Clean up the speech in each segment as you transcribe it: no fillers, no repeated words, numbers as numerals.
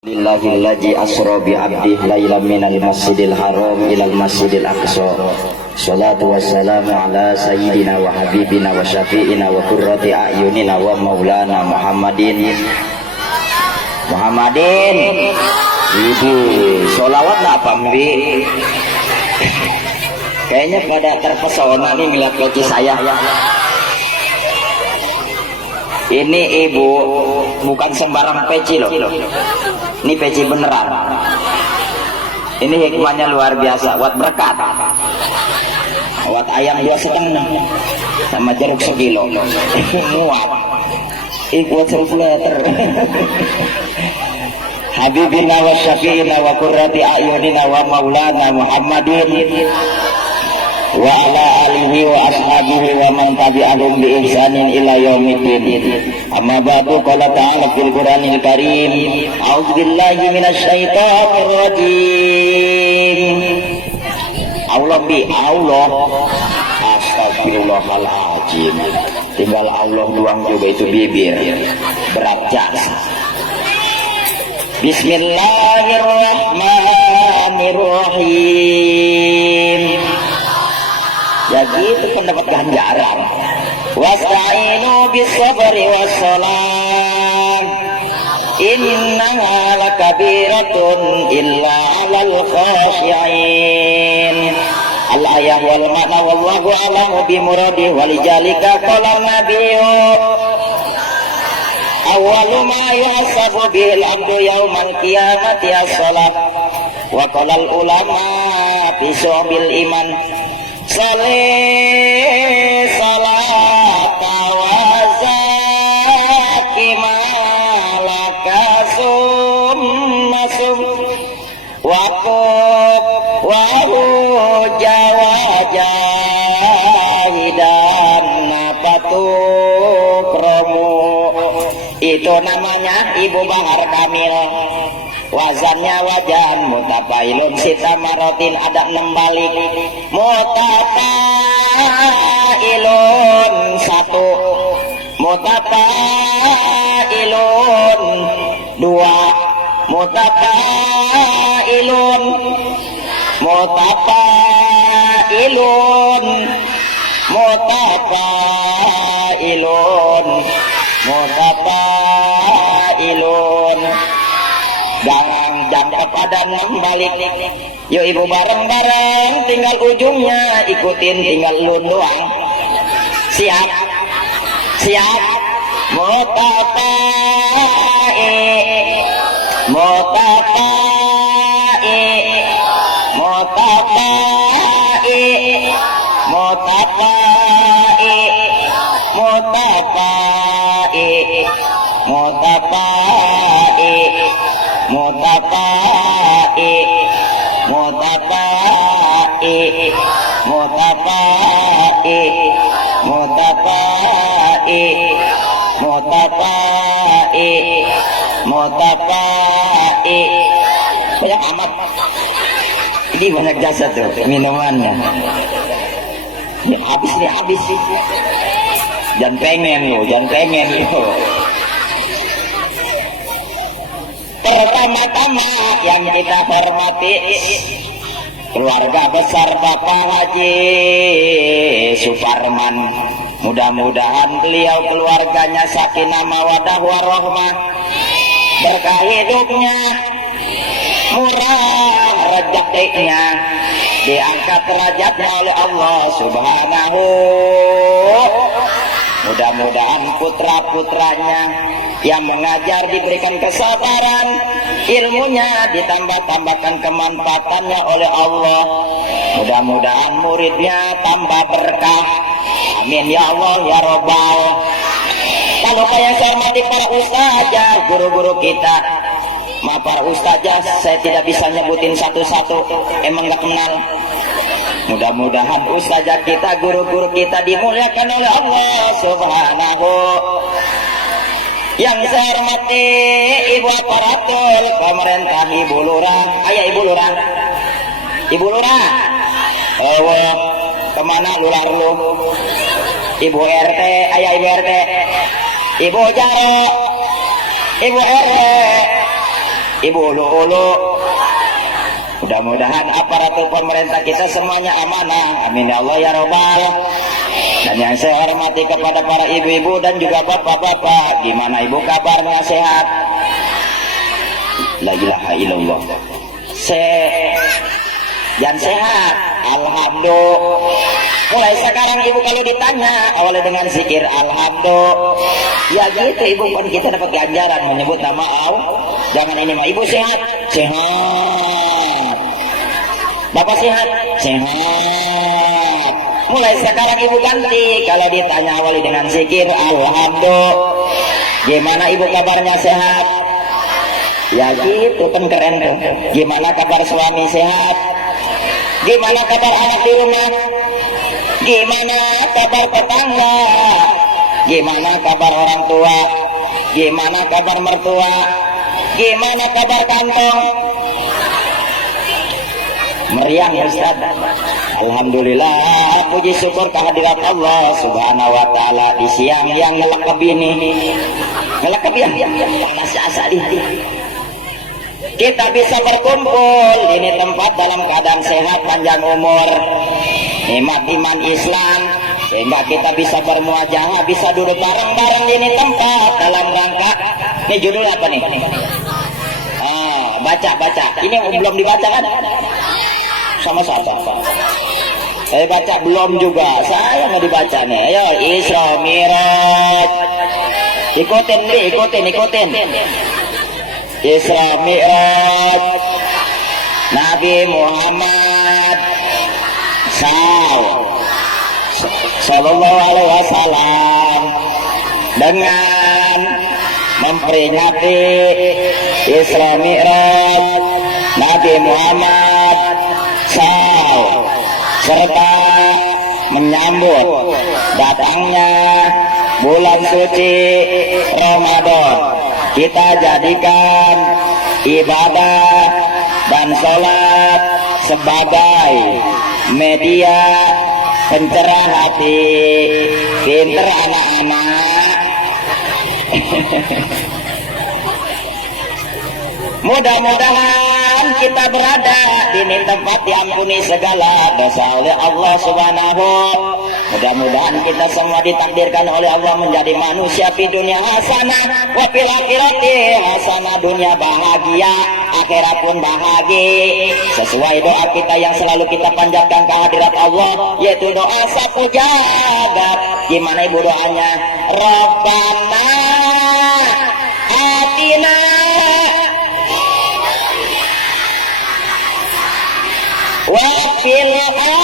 Lillahillazi asra bi 'abdihi lailan minal masjidil haram ilal masjidil aqsa. Shalatu wassalamu ala sayyidina wa habibina wa syafi'ina wa qurrati a'yunina wa maulana Muhammadin. Ibu, sholawat apa Mbi? Kayaknya pada terpesona nih melihat peci saya. Ini ibu bukan sembarang peci loh. Ini peci beneran. Ini hikmahnya luar biasa. Buat berkat. Buat ayam 2,5 sama jeruk 1 kilo. Muat. Buat 1 liter. Habibina wa syafi'ina wa qurrati a'yunina wa maulana Muhammadin wa ala alihi wa ashabihi wa man tabi'ahum bi ihsanin ila yaumiddin. Amma ba'du, qala ta'ala fil Qur'anil Karim, a'udzu billahi minasy syaithanir rajim. Allah bi Allah. Astagfirullahaladzim. Tinggal Allah doang juga itu bibir. Berat jasa. Bismillahirrahmanirrahim. Ya gitu kan dapat ganjaran. Wasta'inu bis-sabri was-salam. Innaha lakabiratun illa 'alal khashi'in. Al-ayah wal ma'na wallahu a'lamu bi muradi walijalika qala nabiyyu awwalu ma yuhasabu bil 'abdu yaumal qiyamati as-shalah. Wa qala al-ulama fi syu'bil iman salih salata wa zaki malaka sunnasum waquf wa hujawa jahidan napatukromu. Itu namanya Ibu Bahar Kamil. Wazannya wajan mutafailun sitamarotin, ada 6 balik. Mutafailun 1, mutafailun 2, mutafailun, mutafailun, mutafailun, mutafailun. Jam kepada 6 balik. Yuk ibu bareng-bareng, tinggal ujungnya ikutin, tinggal lun doang. Siap? Siap? Mutafa'i, mutafa'i, mutafa'i, mutafa'i, mutafa'i, mutafa'i, mutafa'i, mutafa'i, mutafa'i, mutafa'i, mutafa'i, mutafa'i. Banyak amat. Ini banyak jasa tuh minumannya. Ya, habis nih, habis sih. Jangan pengen lo, jangan pengen lo. Pertama-tama yang kita hormati keluarga besar Bapak Haji Suparman. Mudah-mudahan beliau keluarganya sakinah mawaddah warahmah, berkah hidupnya, murah rezekinya, diangkat derajatnya oleh Allah Subhanahu. Mudah-mudahan putra-putranya yang mengajar diberikan kesabaran, ilmunya ditambah-tambahkan kemanfaatannya oleh Allah. Mudah-mudahan muridnya tambah berkah. Amin ya Allah ya Robbal. Kalau yang saya hormati para ustazah, guru-guru kita. Maaf para ustazah, saya tidak bisa nyebutin satu-satu, emang gak kenal. Mudah-mudahan ustazah kita, guru-guru kita dimuliakan oleh Allah Subhanahu. Yang saya hormati Ibu Aparatur Pemerintah, Ibu Lurah. Ayah Ibu Lurah, Ibu Lurah. Oh, kemana lurah lu? Ibu RT, ayah Ibu RT. Ibu Jaro, Ibu RT, ibu ulu-ulu. Mudah-mudahan aparatur pemerintah kita semuanya amanah. Amin ya Allah ya Robbal. Dan yang saya hormati kepada para ibu-ibu dan juga bapak-bapak, gimana ibu kabarnya, sehat? La ilaha illallah. Dan sehat, alhamdulillah. Mulai sekarang ibu kalau ditanya awalnya dengan zikir alhamdulillah, ya gitu ibu, kan kita dapat ganjaran menyebut nama Allah. Jangan ini mah ibu sehat, sehat. Bapak sehat, sehat. Mulai sekarang ibu ganti kalau ditanya awali dengan zikir alhamdulillah. Gimana ibu kabarnya, sehat? Ya gitu kan, keren tuh. Gimana kabar suami, sehat? Gimana kabar anak di rumah? Gimana kabar tetangga? Gimana kabar orang tua? Gimana kabar mertua? Gimana kabar kantong? Meriang ya Ustaz. Alhamdulillah, puji syukur kehadirat Allah Subhanahu wa taala di siang yang ngelekep ini. Ngelekep ya, panas asali. Kita bisa berkumpul ini tempat dalam keadaan sehat, panjang umur, nikmat iman Islam, sehingga kita bisa bermuajahah, bisa duduk bareng-bareng di ini tempat dalam rangka. Ini judul apa nih? Baca. Ini belum dibaca kan? Sama siapa? Baca belum juga. Saya nggak dibaca nih. Ayo Isra Mi'raj. Ikutin. Isra Mi'raj Nabi Muhammad Sallallahu Alaihi Wasallam dengan memperingati Isra Mi'raj Nabi Muhammad serta menyambut datangnya bulan suci Ramadan, kita jadikan ibadah dan sholat sebagai media pencerah hati. Pinter anak-anak. Mudah-mudahan kita berada di tempat diampuni segala dosa oleh Allah Subhanahu. Mudah-mudahan kita semua ditakdirkan oleh Allah menjadi manusia di dunia hasanah wa fil akhirati hasanah, dunia bahagia, akhirat pun bahagia. Sesuai doa kita yang selalu kita panjatkan ke hadirat Allah, yaitu doa sapu jagat. Gimana ibu doanya? Rabbana atina wa fil akhirati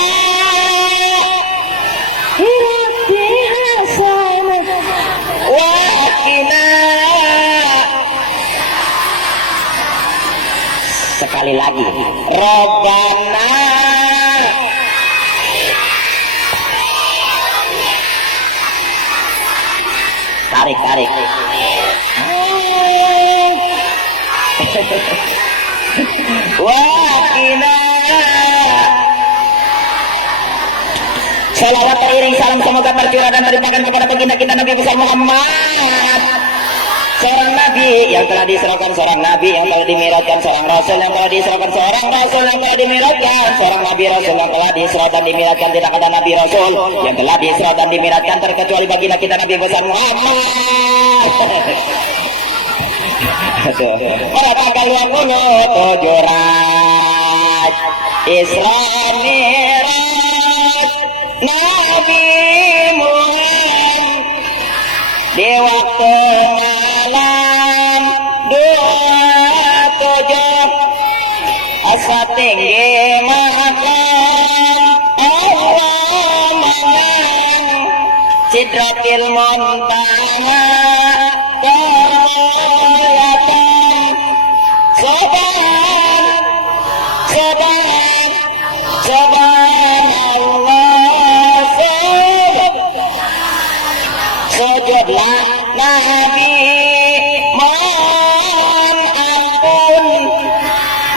hasanah wa qina. Sekali lagi, Rabbana tarik wa qina. Salawat teriring salam semoga tercurah dan terlimpahkan kepada baginda kita Nabi besar Muhammad, seorang nabi yang telah diserahkan, seorang nabi yang telah dimi'rajkan, seorang rasul yang telah diserahkan, seorang rasul yang telah dimi'rajkan, seorang nabi rasul yang telah diserah dan dimi'rajkan. Tidak ada nabi rasul yang telah diserah dan dimi'rajkan terkecuali baginda kita Nabi besar Muhammad. Pada tanggal 27 Isra Mi'raj Nabi Muhammad di waktu malam 27 asa tinggi maqam Allah mangang Sidratil Muntaha kemuliaan subhanallah. Sujudlah Nabi, mohon ampun,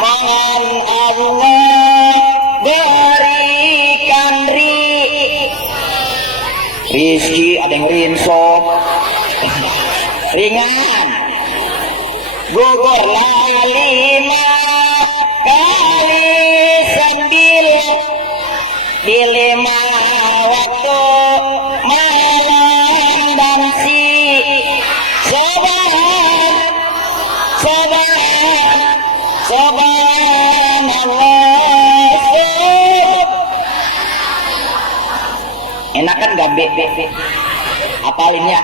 mohon Allah berikan rizki. Ada yang rinso ringan, gugur lali Enakan gak apalinnya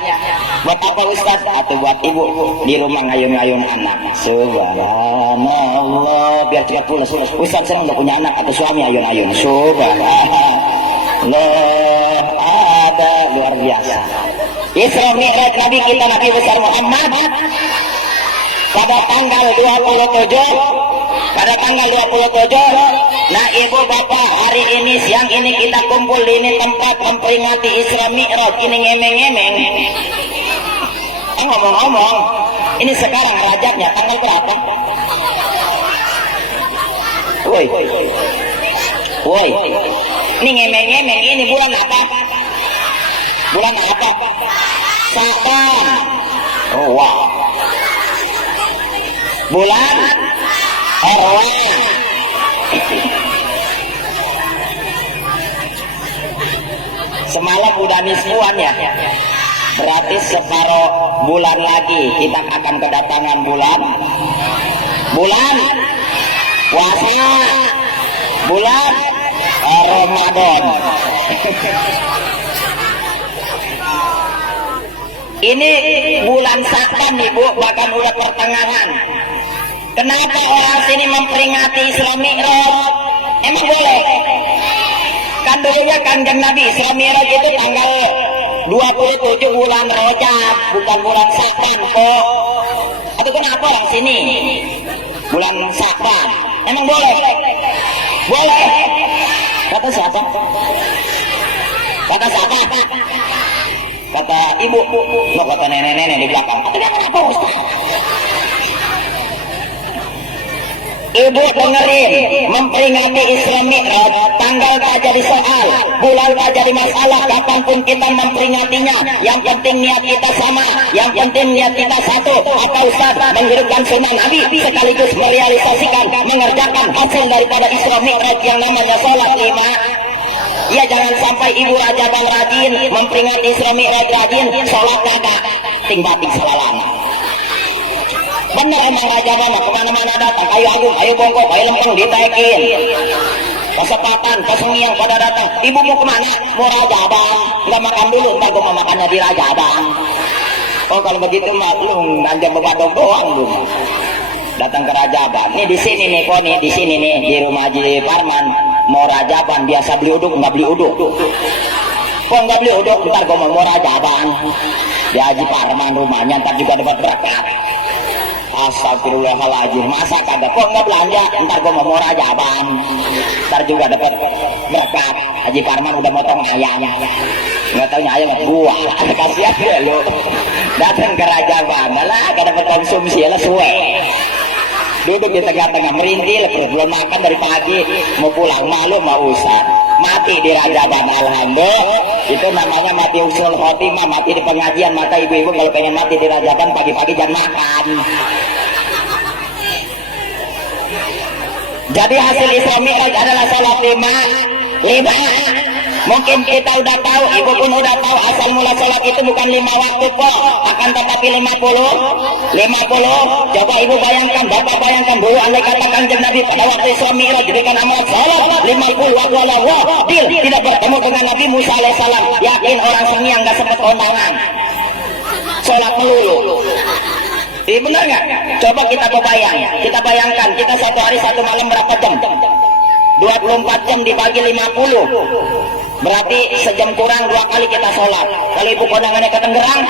buat apa Ustaz atau buat ibu di rumah ngayun-ngayun anak. Subhanallah, biar cepat pulas. Ustaz saya nggak punya anak atau suami ayun-ayun. Subhanallah, ada luar biasa. Isra Mi'raj Nabi kita Nabi besar Muhammad pada tanggal 27. Nah ibu bapak, hari ini siang ini kita kumpul di ini tempat memperingati Isra Mi'raj. Ini ngemeng-ngemeng. Ngomong-ngomong, ini sekarang Rajabnya tanggal berapa? Woi, ini ngemeng-ngemeng, ini bulan apa? Bulan apa? Sa'ban. Oh wow. Bulan Orwa. Semalam udah nisfuan ya, berarti separuh bulan lagi kita akan kedatangan bulan puasa, bulan Ramadan. Ini bulan Sa'ban ibu, bahkan udah pertengahan. Kenapa orang sini memperingati Isra Mi'raj? Emang boleh? Kan dulunya Kanjeng Nabi Isra Mi'raj itu tanggal 27 bulan Rajab, bukan bulan Sa'ban kok. Atau kenapa orang sini bulan Sa'ban? Emang boleh? Boleh. Kata siapa? Kata siapa? Kata ibu. No, kata nenek-nenek di belakang. Kata dia kenapa Ustaz? Ibu dengerin, memperingati Isra Mi'raj, tanggal tak jadi soal, bulan tak jadi masalah, kapanpun kita memperingatinya. Yang penting niat kita sama, yang penting niat kita satu. Apa Ustaz menghidupkan sunnah Nabi sekaligus merealisasikan, mengerjakan hasil daripada Isra Mi'raj yang namanya sholat 5. Ya jangan sampai ibu Rajaban rajin, memperingati Isra Mi'raj rajin, sholat kagak, ting-bating salalana. Bener emang Rajaban kemana-mana datang, kayu agung, kayu bongkok, kayu lempeng ditekin. Kesempatan, kesengiang pada datang. Ibu mau kemana? Mau Rajaban. Nggak makan dulu, ntar gue mau makannya di Rajaban. Oh kalau begitu mah lu ngajak bebadok doang lu. Datang ke Rajaban. Nih di sini nih, kok nih di sini nih di rumah Haji Parman. Mau Rajaban, biasa beli uduk, nggak beli uduk. Kok nggak beli uduk? Ntar gue mau Rajaban. Di Haji Parman rumahnya, ntar juga dapat berkat. Astagfirullahaladzim, masa kagak? Kok nggak belanja? Ntar gue mau Rajaban, ntar juga dapat berkat. Haji Parman udah motong ayam, nggak taunya ayam gua. Kasihan ya lu, datang ke Rajaban, lah gak dapat konsumsi, lah suwe. Duduk di tengah-tengah merintil, belum makan dari pagi, mau pulang malu mau Ustaz. Mati di Rajaban, alhamdulillah. Itu namanya mati usul khotimah, mati di pengajian. Maka ibu-ibu kalau pengen mati di Rajaban pagi-pagi jangan makan. Jadi hasil Isra Mi'raj adalah salat 5. Mungkin kita udah tahu, ibu pun udah tahu asal mula salat itu bukan 5 waktu kok, akan tetapi 50. Coba ibu bayangkan, bapak bayangkan dulu, andai kata Kanjeng Nabi pada waktu Isra Mi'raj diberikan amal salat 50 waktu Allah, tidak bertemu dengan Nabi Musa alaihissalam. Yakin orang sengiang nggak sempat kondangan, salat melulu. Iya benar nggak? Coba kita bayangkan, kita satu hari satu malam berapa jam? 24 jam dibagi 50, berarti sejam kurang 2 kali kita sholat. Kalau ibu kondangannya ke Tangerang,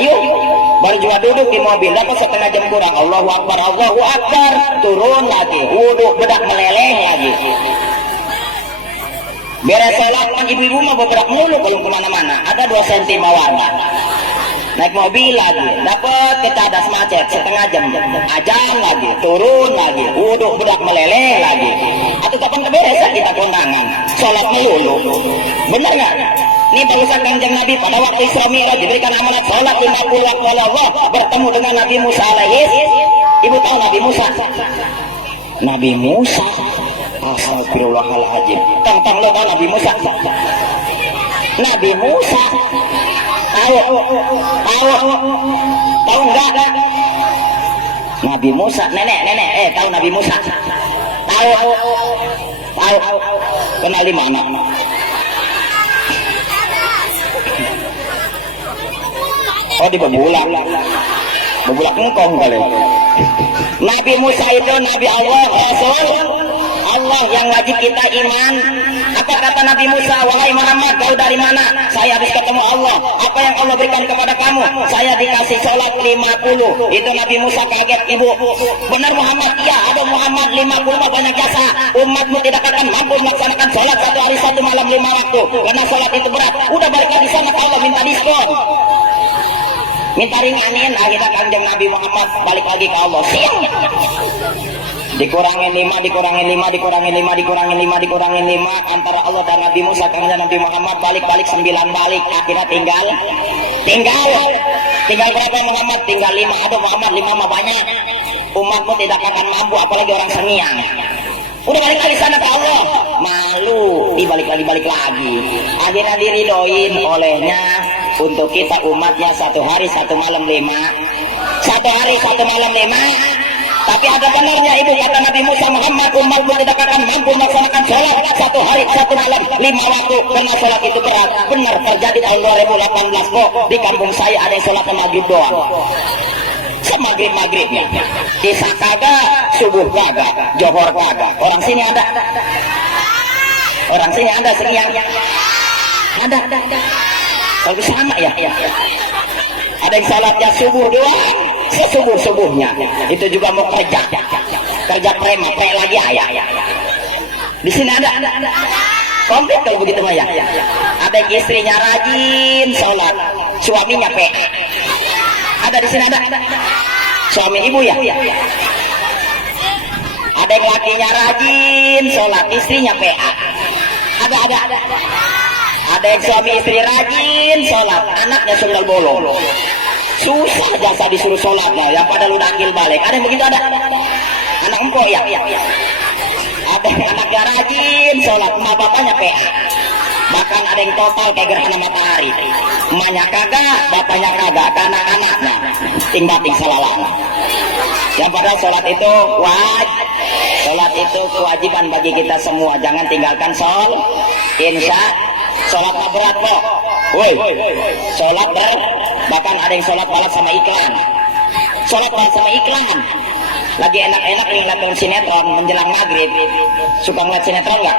ayo baru juga duduk di mobil, dapat setengah jam kurang. Allahu Akbar, turun lagi, wudhu bedak meleleh lagi. Beres sholat, ibu-ibu mau bergerak mulu kalau kemana-mana. Ada 2 senti mawarna. Naik mobil lagi, dapat ke cadas macet setengah jam, ajan lagi, turun lagi, wudhu bedak meleleh lagi. Atau kapan keberesan kita kondangan, sholat melulu, bener nggak? Ini barusan Kanjeng Nabi pada waktu Isra Mi'raj diberikan amanat sholat 50 waktu Allah, bertemu dengan Nabi Musa alaihis. Ibu tahu Nabi Musa? Nabi Musa, astagfirullahaladzim. Tentang lo tahu Nabi Musa? Nabi Musa. Tahu enggak? Nabi Musa, nenek, tahu Nabi Musa? Tahu? Kenal di mana? Oh, di Bebulak engkong kali. Nabi Musa itu Nabi Allah, Rasul Allah yang wajib kita iman. Apa kata Nabi Musa? Wahai Muhammad, kau dari mana? Saya habis ketemu Allah. Apa yang Allah berikan kepada kamu? Saya dikasih sholat 50. Itu Nabi Musa kaget, ibu. Benar Muhammad? Iya, ada Muhammad 50 banyak jasa. Umatmu tidak akan mampu melaksanakan sholat satu hari satu malam 5 waktu. Karena sholat itu berat. Udah balik lagi sana ke Allah minta diskon. Minta ringanin, akhirnya kanjeng Nabi Muhammad balik lagi ke Allah. Siang. Dikurangin 5 antara Allah dan Nabi Musa kanjeng Nabi Muhammad balik 9 balik. Akhirnya tinggal berapa Muhammad? Tinggal 5. Aduh Muhammad 5 mah banyak. Umatmu tidak akan mampu apalagi orang sengiang. Udah balik lagi sana ke Allah. Malu, dibalik lagi. Akhirnya diridoin olehnya untuk kita umatnya 1 hari 1 malam 5. 1 hari 1 malam 5. Tapi ada benarnya ibu kata Nabi Musa, Muhammad umatmu tidak akan mampu melaksanakan sholat 1 hari 1 malam 5 waktu karena sholat itu berat. Benar terjadi tahun 2018 kok di kampung saya ada yang sholatnya maghrib doang. Semaghrib-maghribnya Isya kagak, subuh kagak, johor kagak. Orang sini ada sengiang ada kalau sama ya ada yang salatnya subuh doang sesubuh-subuhnya itu juga mau kerja pre lagi ayah di sini ada komplit kalau begitu mah ya. Ada yang istrinya rajin sholat suaminya PA. Ada di sini ada suami ibu ya. Ada yang lakinya rajin sholat istrinya PA. Ada yang suami istri rajin sholat anaknya sundal bolong. Susah jasa disuruh sholat lah yang pada lu dakil balik. Ada yang begitu ada anak empok ya. Ada yang anaknya rajin sholat emak bapaknya PA. Bahkan ada yang total kayak gerhana matahari. Emaknya kagak, bapaknya kagak, anak-anaknya ting-ting salalana. Yang pada sholat itu sholat itu kewajiban bagi kita semua. Jangan tinggalkan insya sholat berat kok. Woi, sholat berat. Bahkan ada yang sholat balas sama iklan. Sholat balas sama iklan. Lagi enak-enak nih nonton sinetron menjelang maghrib. Suka ngeliat sinetron nggak?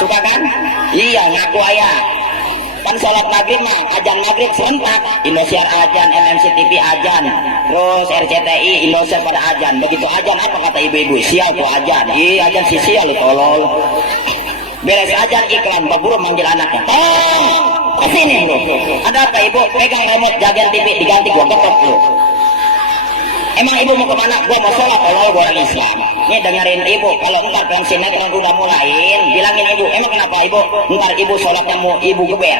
Suka kan? Iya, ngaku ayah. Kan sholat maghrib mah, ajan maghrib serentak. Indosiar ajan, MMC TV ajan, terus RCTI, Indosiar pada ajan. Begitu ajan apa kata ibu-ibu? Sial tuh ajan. Iya ajan si sial lu tolol. Beres ajan iklan, baburu manggil anaknya. Kesini lu. Ada apa ibu? Pegang remote jagaan TV diganti gua ketok lu. Emang ibu mau kemana? Gua mau sholat, kalau gua orang Islam. Nih dengerin ibu, kalau ntar film sinetron udah mulain, bilangin ibu, emang kenapa ibu? Ntar ibu sholatnya mau ibu geber.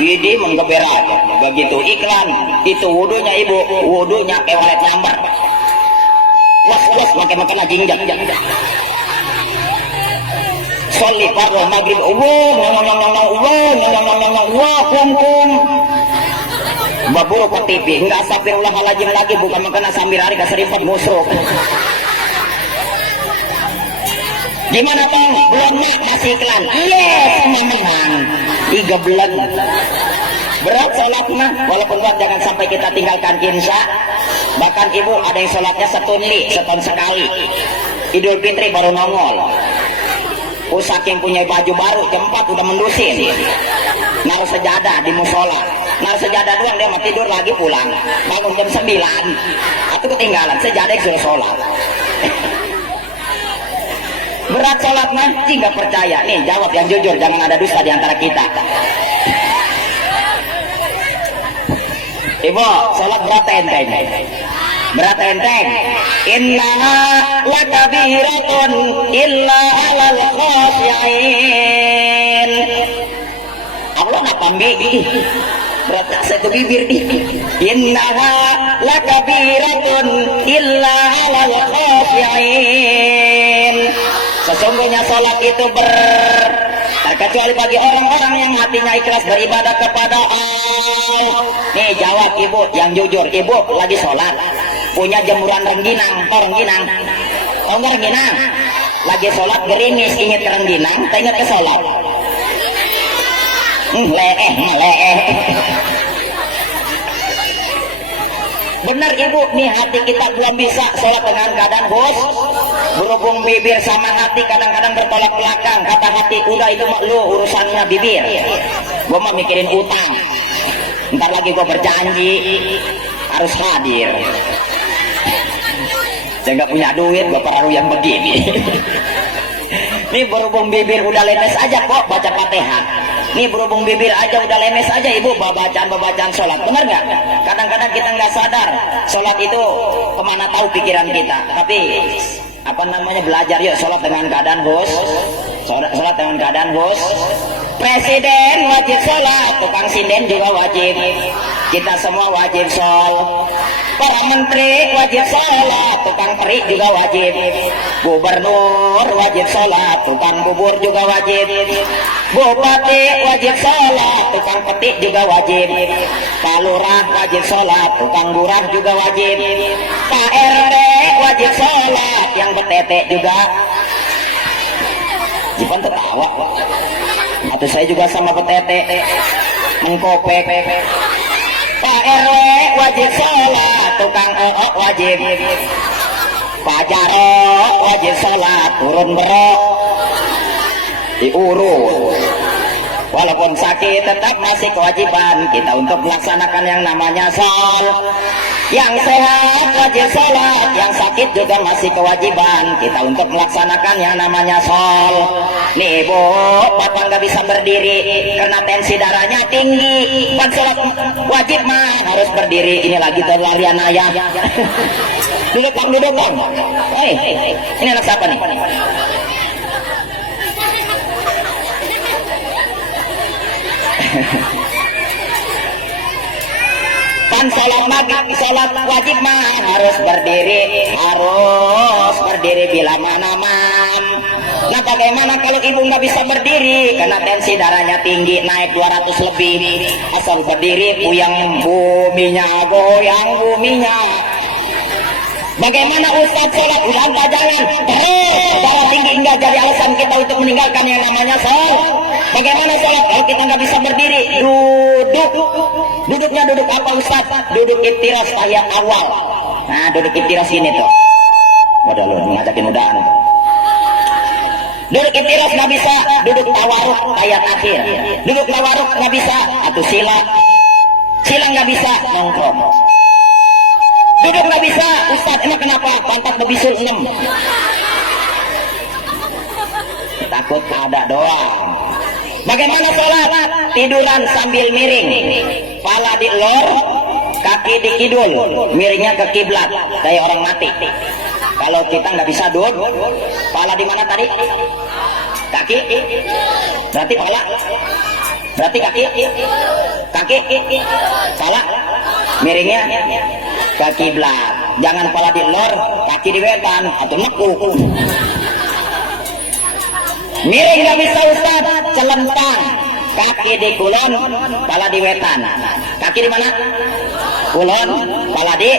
Ini menggeber aja. Begitu iklan, itu wudunya ibu, wudunya pewalet nyambar. Was makan jinjak. Soli fardu maghrib, kum. Baburu ke TV, enggak astagfirullahaladzim lagi, bukan makanya sambil hari keseripet musruk. Gimana bang? Belum masih iklan. Sama menang. 3 bulan. Berat sholatnya, walaupun berat jangan sampai kita tinggalkan insya. Bahkan ibu ada yang sholatnya setahun sekali. Idul Fitri baru nongol. Saking punya baju baru, jam 4 udah mendusin. Naruh sejadah di musola. Naruh sejadah doang dia mau tidur lagi pulang. Bangun jam 9. Atau ketinggalan sejadah yang suruh sholat. Berat sholatnya, nggak percaya. Nih jawab yang jujur, jangan ada dusta di antara kita. Ibu, sholat berat enteng. Berat enteng. Innaha lakabiratun illa alal khashi'in. Allah nak pambi. Berat satu bibir nih. Innaha lakabiratun illa alal khashi'in. Sesungguhnya sholat itu terkecuali bagi orang-orang yang hatinya ikhlas beribadah kepada Allah. Nih jawab ibu yang jujur, ibu lagi sholat punya jemuran rengginang, tau rengginang? Tau nggak rengginang? Lagi sholat gerimis, inget ke rengginang, tak inget ke sholat. Leeh. Benar ibu, nih hati kita belum bisa sholat dengan keadaan bos. Berhubung bibir sama hati kadang-kadang bertolak belakang. Kata hati, udah itu lu urusannya bibir. Gue mah mikirin utang. Ntar lagi gue berjanji harus hadir. Saya nggak punya duit, gue perlu yang begini. Nih berhubung bibir udah lemes aja kok baca Fatihah. Nih berhubung bibir aja udah lemes aja ibu bacaan sholat. Bener nggak? Kadang-kadang kita nggak sadar sholat itu kemana tahu pikiran kita. Tapi apa namanya, belajar yuk sholat dengan keadaan bos. Sholat dengan keadaan bos. Presiden wajib sholat, tukang sinden juga wajib. Kita semua wajib sholat. Para menteri wajib sholat, tukang perik juga wajib. Gubernur wajib sholat, tukang bubur juga wajib. Bupati wajib sholat, tukang petik juga wajib. Pak Lurah wajib sholat, tukang lurah juga wajib. Pak RT wajib sholat, yang betete juga. Jipan tertawa. Atau saya juga sama betete mengkopek. Pak RW wajib sholat, tukang wajib. Pak Jarot wajib sholat, turun berok diurut. Walaupun sakit tetap masih kewajiban kita untuk melaksanakan yang namanya sholat. Yang sehat wajib sholat, yang sakit juga masih kewajiban kita untuk melaksanakan yang namanya sholat. Nih bu, bapak nggak bisa berdiri karena tensi darahnya tinggi. Pas sholat wajib mah harus berdiri. Ini lagi terlarian ayah. Duduk bang. Ini anak siapa nih? Pan sholat maghrib, sholat wajib mah harus berdiri bila mana-man. Nah bagaimana kalau ibu nggak bisa berdiri karena tensi darahnya tinggi naik 200 lebih, asal berdiri goyang buminya. Bagaimana Ustadz sholat ulang jangan darah tinggi enggak jadi alasan kita untuk meninggalkan yang namanya sholat. Bagaimana sholat kalau kita nggak bisa berdiri? Duduknya duduk apa Ustadz? Duduk iftiras tahiyat awal. Nah duduk iftiras ini tuh. Waduh lu ngajakin udaan. Duduk iftiras nggak bisa, duduk tawaruk tahiyat akhir. Duduk tawaruk nggak bisa, atau sila nggak bisa, nongkrong. Duduk nggak bisa, Ustadz emang kenapa? Pantat berbisul 6. Takut ada doang. Bagaimana sholat? Tiduran sambil miring, pala di lor, kaki di kidul, miringnya ke kiblat kayak orang mati. Kalau kita nggak bisa duduk, pala di mana tadi? Kaki, berarti pala, berarti kaki, pala, miringnya ke kiblat. Jangan pala di lor, kaki di wetan atau nekuk. Miring nggak bisa Ustaz, celentang, kaki di kulon, pala di wetan. Kaki di mana? Kulon, pala di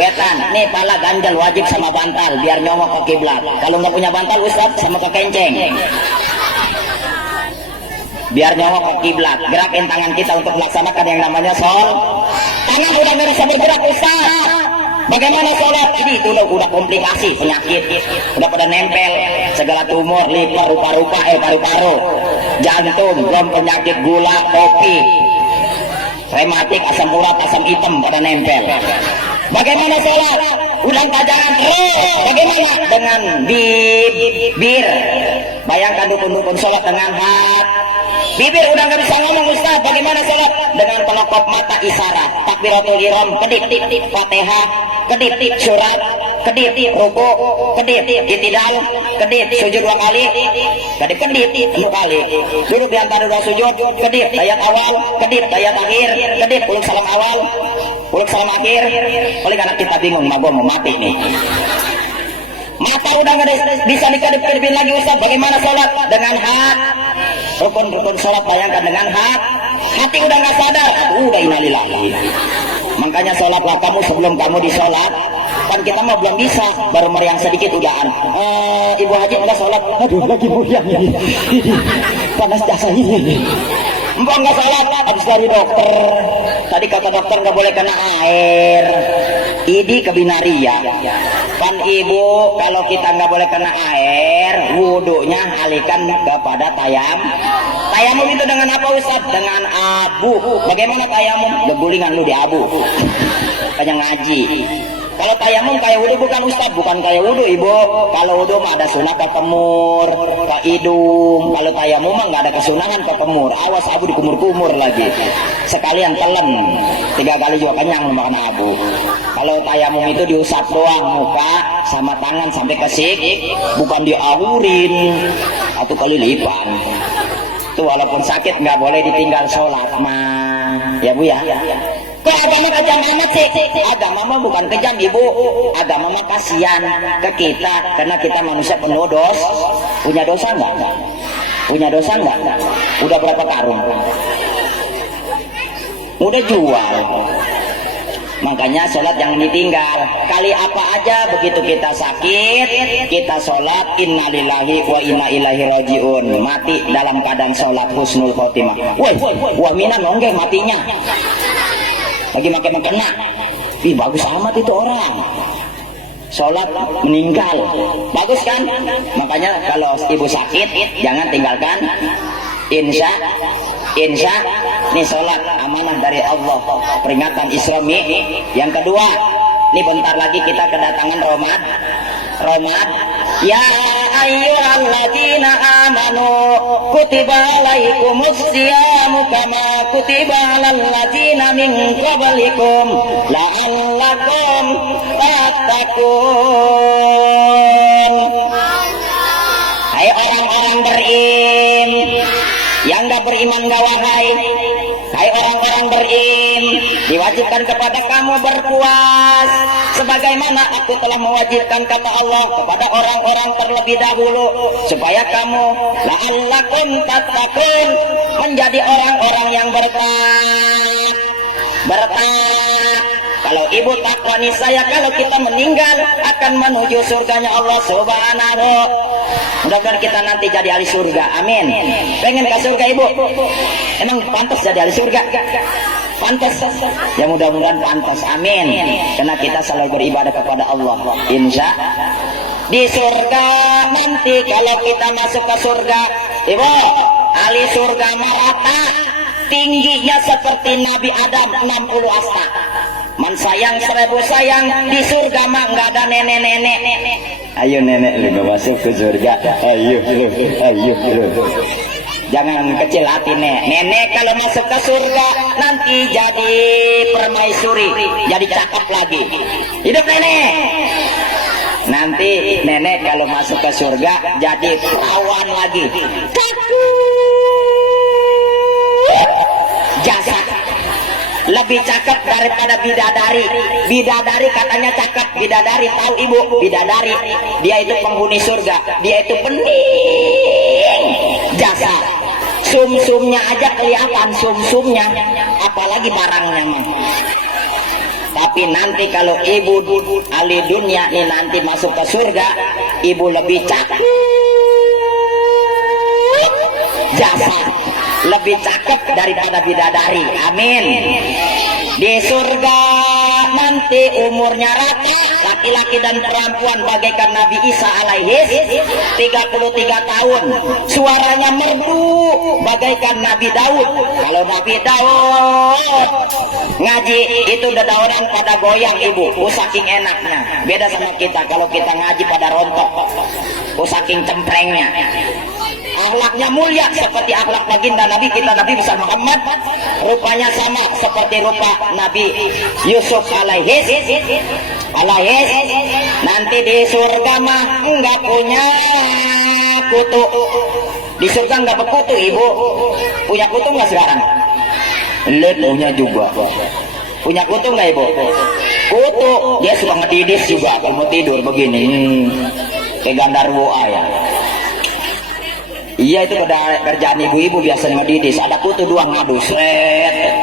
wetan. Nih pala ganjel wajib sama bantal biar nyongok ke kiblat. Kalau nggak punya bantal Ustaz sama ke kenceng. Biar nyongok ke kiblat. Gerakin tangan kita untuk melaksanakan yang namanya sholat. Tangan udah nggak bisa bergerak Ustaz. Bagaimana sholat? Ini itu udah komplikasi penyakit, udah pada nempel segala tumor, liver, rupa-rupa, paru-paru, jantung, belum penyakit gula, kopi, rematik, asam urat, asam hitam pada nempel. Bagaimana sholat? Ulang kajangan terus. Bagaimana dengan bibir? Bayangkan dukun-dukun sholat dengan hat. Bibir udah nggak bisa ngomong Ustaz. Bagaimana sholat? Dengan pelokop mata isyarat. Takbiratul ihram, kedip, Fatihah, kedip, surat, kedip, ruku, kedip, itidal, kedip, sujud 2 kali, kedip, 2 kali. Duduk di antara 2 sujud, kedip, tayat awal, kedip, tayat akhir, kedip, uluk salam awal, uluk salam akhir. Oleh karena kita bingung, gua mau mati nih. Mata udah nggak bisa dikedip-kedipin lagi Ustaz. Bagaimana sholat? Dengan hat. Rukun-rukun sholat bayangkan dengan hat. Hati udah nggak sadar. Udah innalillahi. Makanya sholatlah kamu sebelum kamu disolat. kita mah belum bisa, baru meriang sedikit udahan. Ibu Haji udah sholat. Aduh, lagi meriang ini. Panas jasa ini. Mbak nggak sholat, habis dari dokter. Tadi kata dokter nggak boleh kena air. Idi kebinaria. Kan ibu, kalau kita nggak boleh kena air, wudhunya alihkan kepada tayam. Tayamum itu dengan apa Ustaz? Dengan abu. Bagaimana tayamum? Degulingan lu di abu. Kayak ngaji. Kalau tayamum kayak wudhu bukan Ustaz, bukan kayak wudhu ibu. Kalau wudhu mah ada sunah ke kemur, ke hidung. Kalau tayamum mah nggak ada kesunahan ke kemur. Awas abu dikumur-kumur lagi. Sekalian telan 3 kali juga kenyang makan abu. Kalau tayamum itu diusap doang muka sama tangan sampai ke sik, bukan diahurin atau kelilipan. Itu walaupun sakit nggak boleh ditinggal sholat mah, ya bu ya. Kok agama kejam amat sih? Agama mah bukan kejam ibu, agama mah kasihan ke kita karena kita manusia penuh dosa. Punya dosa nggak? Punya dosa nggak? Udah berapa karung? Udah jual. Makanya sholat jangan ditinggal. Kali apa aja begitu kita sakit, kita sholat innalillahi wa inna ilaihi rajiun. Mati dalam keadaan sholat husnul khotimah. Wah mina nonggeng matinya. Lagi makin kena. Ih bagus amat itu orang. Sholat meninggal. Bagus kan? Makanya kalau ibu sakit jangan tinggalkan. Insya ini sholat amanah dari Allah, peringatan Isromi. Yang kedua, ini bentar lagi kita kedatangan Ramadan. Ya ayyuhalladzina amanu kutiba alaikumus syiyamu kama kutiba alal ladzina min qablikum la'allakum tattaqun. Hai orang-orang beriman, yang gak beriman gak wahai. Hai orang-orang beriman, diwajibkan kepada kamu berpuas sebagaimana aku telah mewajibkan kata Allah kepada orang-orang terlebih dahulu, supaya kamu la'allakum tattaqun, menjadi orang-orang yang bertakwa. Kalau ibu takwa niscaya kalau kita meninggal akan menuju surganya Allah Subhanahu. Mudah-mudahan kita nanti jadi ahli surga. Amin. Pengen ke surga ibu? Emang pantas jadi ahli surga? Pantas. Ya mudah-mudahan pantas. Amin. Karena kita selalu beribadah kepada Allah. Insya di surga nanti kalau kita masuk ke surga, ibu, ahli surga merata, tingginya seperti Nabi Adam 60 asta. Man sayang 1000 sayang, di surga mah nggak ada nenek-nenek. Ayo nenek lu masuk ke surga. Ayo lu. Jangan kecil hati nenek kalau masuk ke surga nanti jadi permaisuri, jadi cakep lagi. Hidup nenek. Nanti nenek kalau masuk ke surga jadi perawan lagi. Jasa lebih cakep daripada bidadari. Bidadari katanya cakep. Bidadari tahu ibu? Bidadari dia itu penghuni surga. Dia itu pening jasa. Sum-sumnya aja kelihatan, sum-sumnya, apalagi barangnya mah. Tapi nanti kalau ibu ahli dunia ini nanti masuk ke surga, ibu lebih cakep jasa, lebih cakep daripada bidadari. Amin. Di surga nanti umurnya rata, laki-laki dan perempuan bagaikan Nabi Isa alaihis 33 tahun. Suaranya merdu bagaikan Nabi Daud. Kalau Nabi Daud ngaji itu dedaunan pada goyang ibu, saking enaknya. Beda sama kita, kalau kita ngaji pada rontok, saking cemprengnya. Akhlaknya mulia seperti akhlak baginda Nabi kita Nabi besar Muhammad, rupanya sama seperti rupa Nabi Yusuf alaihis. Nanti di surga mah enggak punya kutu. Di surga enggak berkutu ibu. Punya kutu enggak sekarang? Lihat punya juga. Punya kutu enggak ibu? Kutu. Dia suka ngedidis juga kalau mau tidur begini. Kayak gandarwo ya. Iya itu kerjaan ibu-ibu biasanya ngedidis. Ada kutu 2 ngadu seret,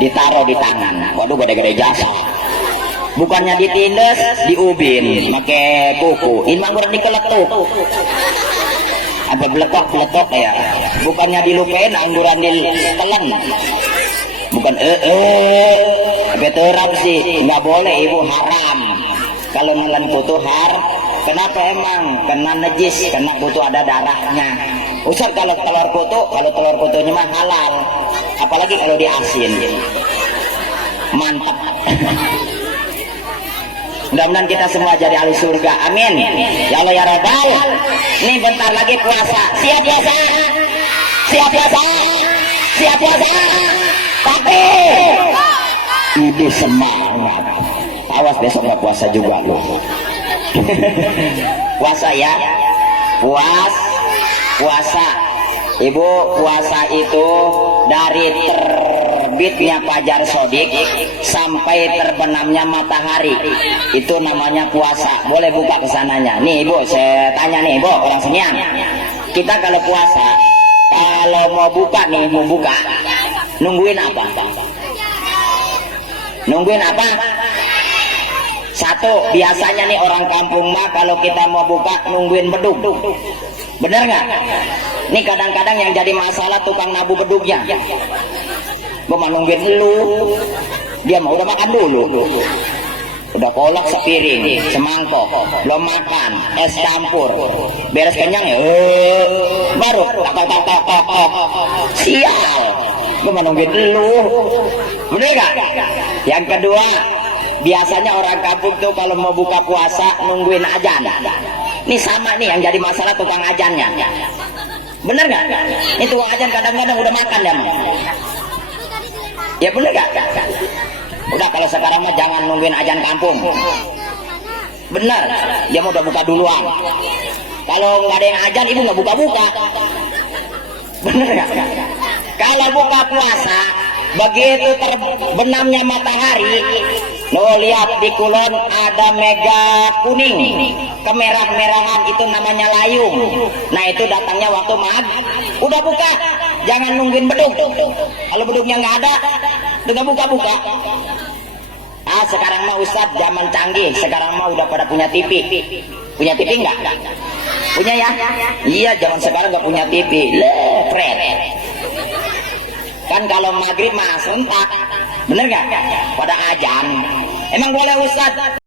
ditaruh di tangan. Waduh gede-gede jasa. bukannya ditindes, diubin, pakai kuku. Ini mah kurang dikeletuk. Ada beletok ya. Bukannya dilupain, angguran ditelen. Bukan tapi terap sih, nggak boleh ibu, haram. Kalau nelan kutu kenapa emang? Kena najis, kena kutu ada darahnya. Ustaz kalau telur kutunya mah halal. Apalagi kalau diasin. Mantap. Mudah-mudahan kita semua jadi ahli surga. Amin. Ya Allah ya Rabbal. Ini bentar lagi puasa. Siap puasa. Siap puasa. Siap puasa. Tapi ini semangat. Awas besok nggak puasa juga loh. Puasa ya. Puasa. Ibu, puasa itu dari terbitnya fajar sodik sampai terbenamnya matahari, itu namanya puasa. Boleh buka kesananya. Nih ibu, saya tanya nih ibu, orang Senyam, kita kalau puasa, kalau mau buka nih, nungguin apa? Satu, biasanya nih orang kampung mah kalau kita mau buka nungguin beduk. Bener nggak? Nih kadang-kadang yang jadi masalah tukang nabu beduknya. Gue mau nungguin lu, dia mau udah makan dulu. Udah kolak sepiring, semangkok, belum makan, es campur, beres kenyang ya, baru tok. Sial, gue mau nungguin lu. Bener gak? Yang kedua, biasanya orang kampung tuh kalau mau buka puasa nungguin ajan. Ini sama nih yang jadi masalah tukang ajannya. Bener gak? Ini tukang ajan kadang-kadang udah makan ya. Ya bener gak? Udah kalau sekarang mah jangan nungguin ajan kampung. Bener, dia mau udah buka duluan. Kalau nggak ada yang ajan, ibu nggak buka-buka. Bener gak? Kalau buka puasa, begitu terbenamnya matahari, lihat di kulon ada mega kuning, kemerah-merahan, itu namanya layung. Nah itu datangnya waktu udah buka, jangan nungguin beduk. Kalau beduknya nggak ada, udah buka-buka. Sekarang mah Ustadz zaman canggih, sekarang mah udah pada punya TV. Punya TV nggak? Punya ya? Iya, zaman sekarang nggak punya TV. Keren. Kan kalau maghrib mah sentak, bener nggak? Pada ajan. Emang boleh Ustadz